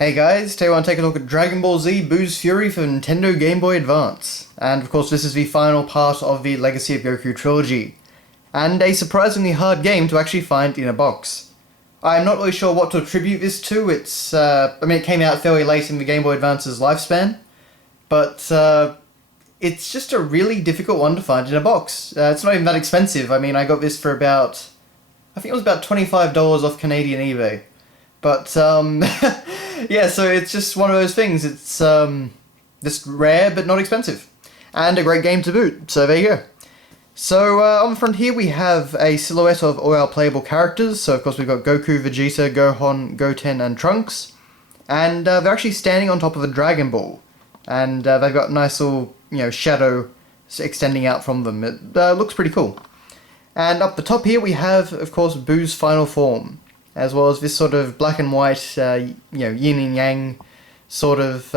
Hey guys, today I want to take a look at Dragon Ball Z Boo's Fury for Nintendo Game Boy Advance. And of course this is the final part of the Legacy of Goku trilogy. And a surprisingly hard game to actually find in a box. I'm not really sure what to attribute this to. It came out fairly late in the Game Boy Advance's lifespan. But it's just a really difficult one to find in a box. It's not even that expensive. I got this for I think it was about $25 off Canadian eBay. But, yeah, so it's just one of those things. It's just rare but not expensive. And a great game to boot, so there you go. So, on the front here we have a silhouette of all our playable characters. So, of course, we've got Goku, Vegeta, Gohan, Goten, and Trunks. And they're actually standing on top of a Dragon Ball. And they've got a nice little, shadow extending out from them. It looks pretty cool. And up the top here we have, of course, Boo's final form, as well as this sort of black and white, yin and yang sort of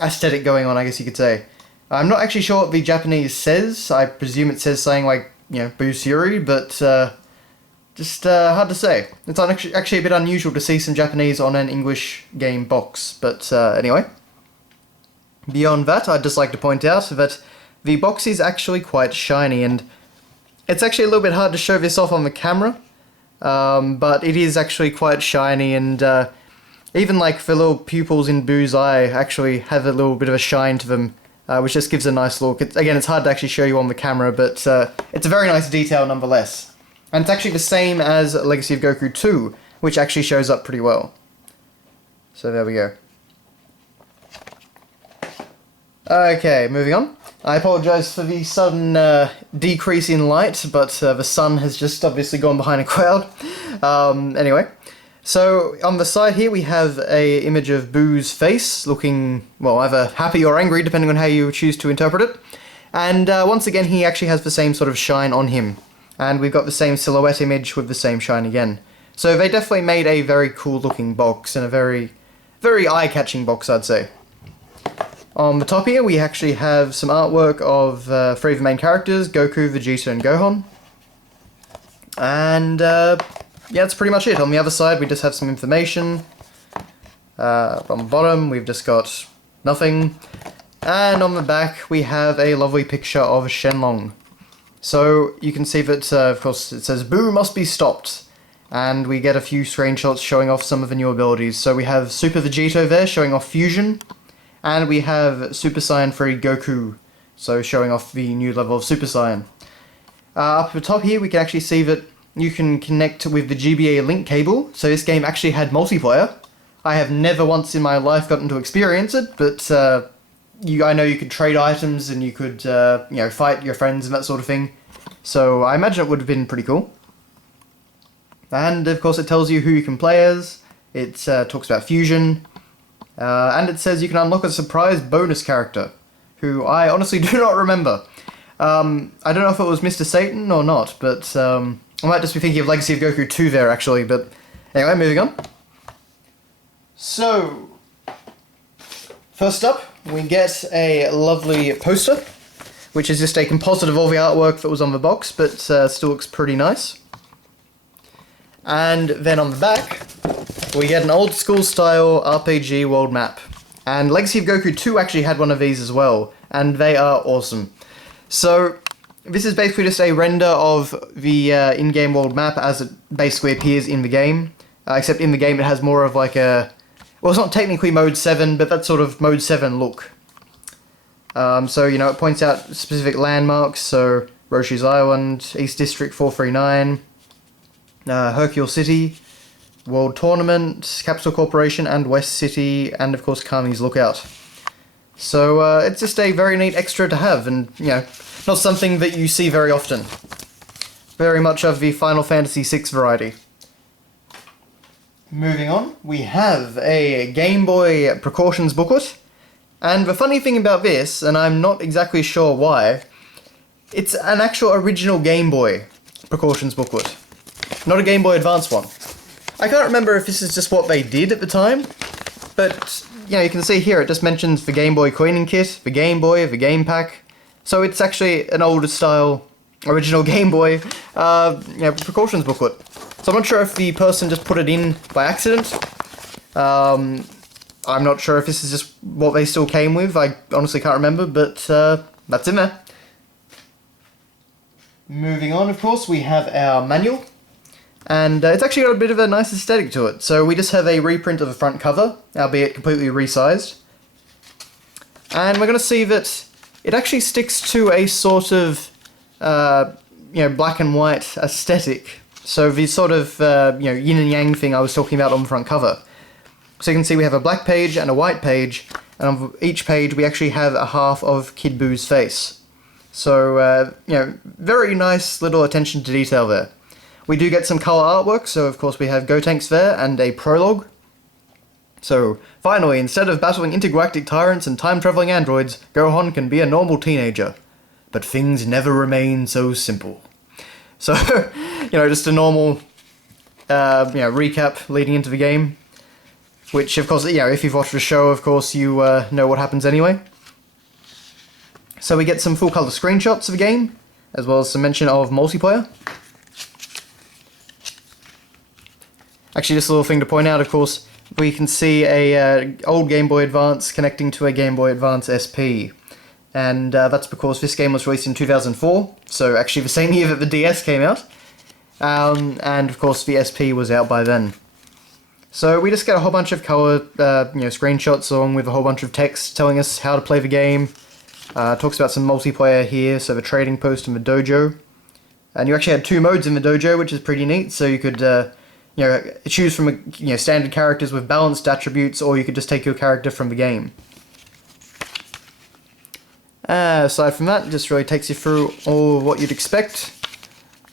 aesthetic going on, I guess you could say. I'm not actually sure what the Japanese says. I presume it says something like, Boo's Fury, but just hard to say. It's actually a bit unusual to see some Japanese on an English game box, but anyway. Beyond that, I'd just like to point out that the box is actually quite shiny, and it's actually a little bit hard to show this off on the camera. But it is actually quite shiny, and even like the little pupils in Boo's eye actually have a little bit of a shine to them, which just gives a nice look. Again, it's hard to actually show you on the camera, but it's a very nice detail nonetheless. And it's actually the same as Legacy of Goku 2, which actually shows up pretty well. So there we go. Okay, moving on. I apologise for the sudden decrease in light, but the sun has just obviously gone behind a cloud. Anyway, so on the side here we have a image of Boo's face, looking, well, either happy or angry, depending on how you choose to interpret it. And once again, he actually has the same sort of shine on him. And we've got the same silhouette image with the same shine again. So they definitely made a very cool looking box, and a very, very eye-catching box, I'd say. On the top here, we actually have some artwork of three of the main characters, Goku, Vegeta, and Gohan. And, yeah, that's pretty much it. On the other side, we just have some information. On the bottom, we've just got nothing. And on the back, we have a lovely picture of Shenlong. So, you can see that, of course, it says, Boo must be stopped. And we get a few screenshots showing off some of the new abilities. So we have Super Vegito there, showing off Fusion. And we have Super Saiyan 3 Goku, so showing off the new level of Super Saiyan. Up at the top here, we can actually see that you can connect with the GBA link cable, so this game actually had multiplayer. I have never once in my life gotten to experience it, but I know you could trade items and you could fight your friends and that sort of thing. So I imagine it would have been pretty cool. And of course it tells you who you can play as. It talks about Fusion. And it says you can unlock a surprise bonus character, who I honestly do not remember. I don't know if it was Mr. Satan or not, but I might just be thinking of Legacy of Goku 2 there, actually, but anyway, moving on. So, first up, we get a lovely poster, which is just a composite of all the artwork that was on the box, but still looks pretty nice. And then on the back, we get an old school style RPG world map. And Legacy of Goku 2 actually had one of these as well, and they are awesome. So, this is basically just a render of the in-game world map as it basically appears in the game. Except in the game it has more of like a... Well, it's not technically Mode 7, but that sort of Mode 7 look. So, it points out specific landmarks, so Roshi's Island, East District 439, Hercule City, World Tournament, Capital Corporation, and West City, and of course Kami's Lookout. So it's just a very neat extra to have, and not something that you see very often. Very much of the Final Fantasy VI variety. Moving on, we have a Game Boy Precautions Booklet, and the funny thing about this, and I'm not exactly sure why, it's an actual original Game Boy Precautions Booklet, not a Game Boy Advance one. I can't remember if this is just what they did at the time, but, you can see here it just mentions the Game Boy cleaning kit, the Game Boy, the game pack, so it's actually an older style, original Game Boy, precautions booklet. So I'm not sure if the person just put it in by accident, I'm not sure if this is just what they still came with. I honestly can't remember, but that's in there. Moving on, of course, we have our manual. And it's actually got a bit of a nice aesthetic to it. So we just have a reprint of the front cover, albeit completely resized. And we're going to see that it actually sticks to a sort of, black and white aesthetic. So the sort of, yin and yang thing I was talking about on the front cover. So you can see we have a black page and a white page, and on each page we actually have a half of Kid Boo's face. So, very nice little attention to detail there. We do get some colour artwork, so of course we have Gotenks there, and a prologue. So, finally, instead of battling intergalactic tyrants and time-travelling androids, Gohan can be a normal teenager. But things never remain so simple. So, just a normal, recap leading into the game. Which, of course, if you've watched the show, of course, you know what happens anyway. So we get some full-colour screenshots of the game, as well as some mention of multiplayer. Actually, just a little thing to point out, of course, we can see a old Game Boy Advance connecting to a Game Boy Advance SP. And that's because this game was released in 2004, so actually the same year that the DS came out. And of course the SP was out by then. So we just get a whole bunch of colour, screenshots along with a whole bunch of text telling us how to play the game. Talks about some multiplayer here, so the trading post and the dojo. And you actually had 2 modes in the dojo, which is pretty neat, so you could choose from standard characters with balanced attributes, or you could just take your character from the game. Aside from that, it just really takes you through all of what you'd expect.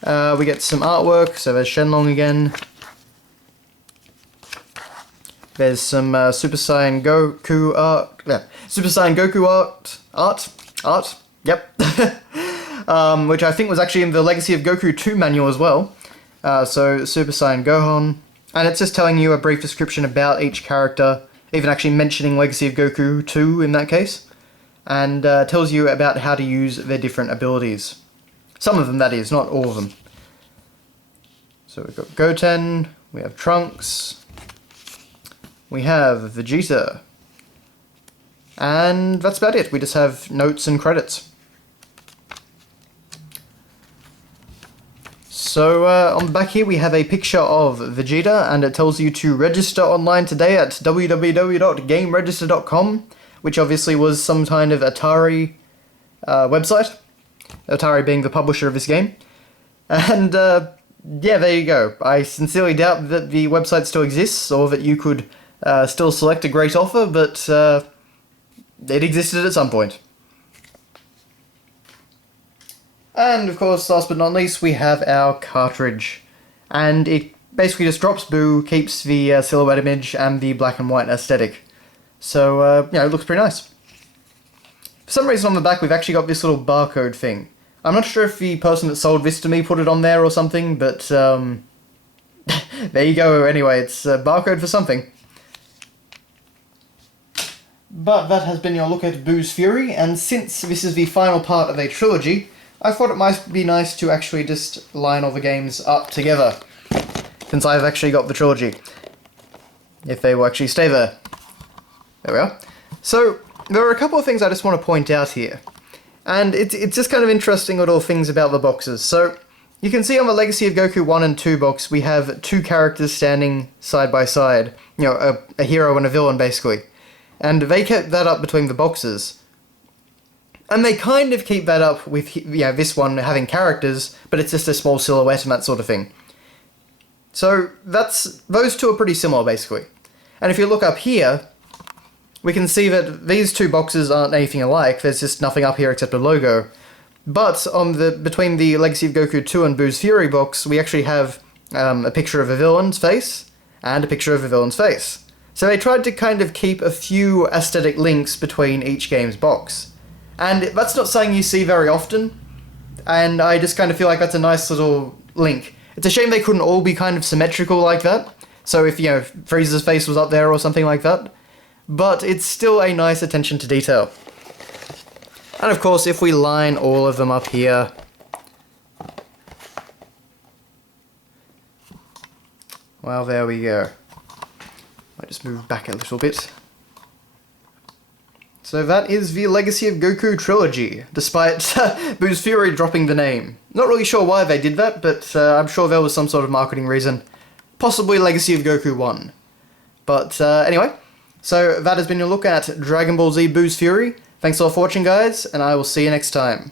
We get some artwork, so there's Shenlong again. There's some Super Saiyan Goku art. Yeah, Super Saiyan Goku art. Yep. Which I think was actually in the Legacy of Goku 2 manual as well. So Super Saiyan Gohan, and it's just telling you a brief description about each character, even actually mentioning Legacy of Goku 2 in that case, and tells you about how to use their different abilities. Some of them, that is, not all of them. So we've got Goten, we have Trunks, we have Vegeta, and that's about it. We just have notes and credits. So on the back here we have a picture of Vegeta, and it tells you to register online today at www.gameregister.com, which obviously was some kind of Atari website. Atari being the publisher of this game. And yeah, there you go. I sincerely doubt that the website still exists, or that you could still select a great offer, but it existed at some point. And of course, last but not least, we have our cartridge. And it basically just drops Boo, keeps the silhouette image and the black and white aesthetic. So, it looks pretty nice. For some reason on the back we've actually got this little barcode thing. I'm not sure if the person that sold this to me put it on there or something, but there you go. Anyway, it's a barcode for something. But that has been your look at Boo's Fury, and since this is the final part of a trilogy, I thought it might be nice to actually just line all the games up together, since I've actually got the trilogy. If they will actually stay there. There we are. So, there are a couple of things I just want to point out here. And it's just kind of interesting little things about the boxes. So, you can see on the Legacy of Goku 1 and 2 box, we have 2 characters standing side by side. A hero and a villain, basically. And they kept that up between the boxes. And they kind of keep that up with this one having characters, but it's just a small silhouette and that sort of thing. So, those two are pretty similar, basically. And if you look up here, we can see that these 2 boxes aren't anything alike. There's just nothing up here except a logo. But between the Legacy of Goku 2 and Boo's Fury box, we actually have a picture of a villain's face and a picture of a villain's face. So they tried to kind of keep a few aesthetic links between each game's box. And that's not something you see very often, and I just kind of feel like that's a nice little link. It's a shame they couldn't all be kind of symmetrical like that, so if, Frieza's face was up there or something like that. But it's still a nice attention to detail. And of course, if we line all of them up here, well, there we go. Might just move back a little bit. So that is the Legacy of Goku Trilogy, despite Boo's Fury dropping the name. Not really sure why they did that, but I'm sure there was some sort of marketing reason. Possibly Legacy of Goku 1. But anyway, so that has been your look at Dragon Ball Z Boo's Fury. Thanks all for watching, guys, and I will see you next time.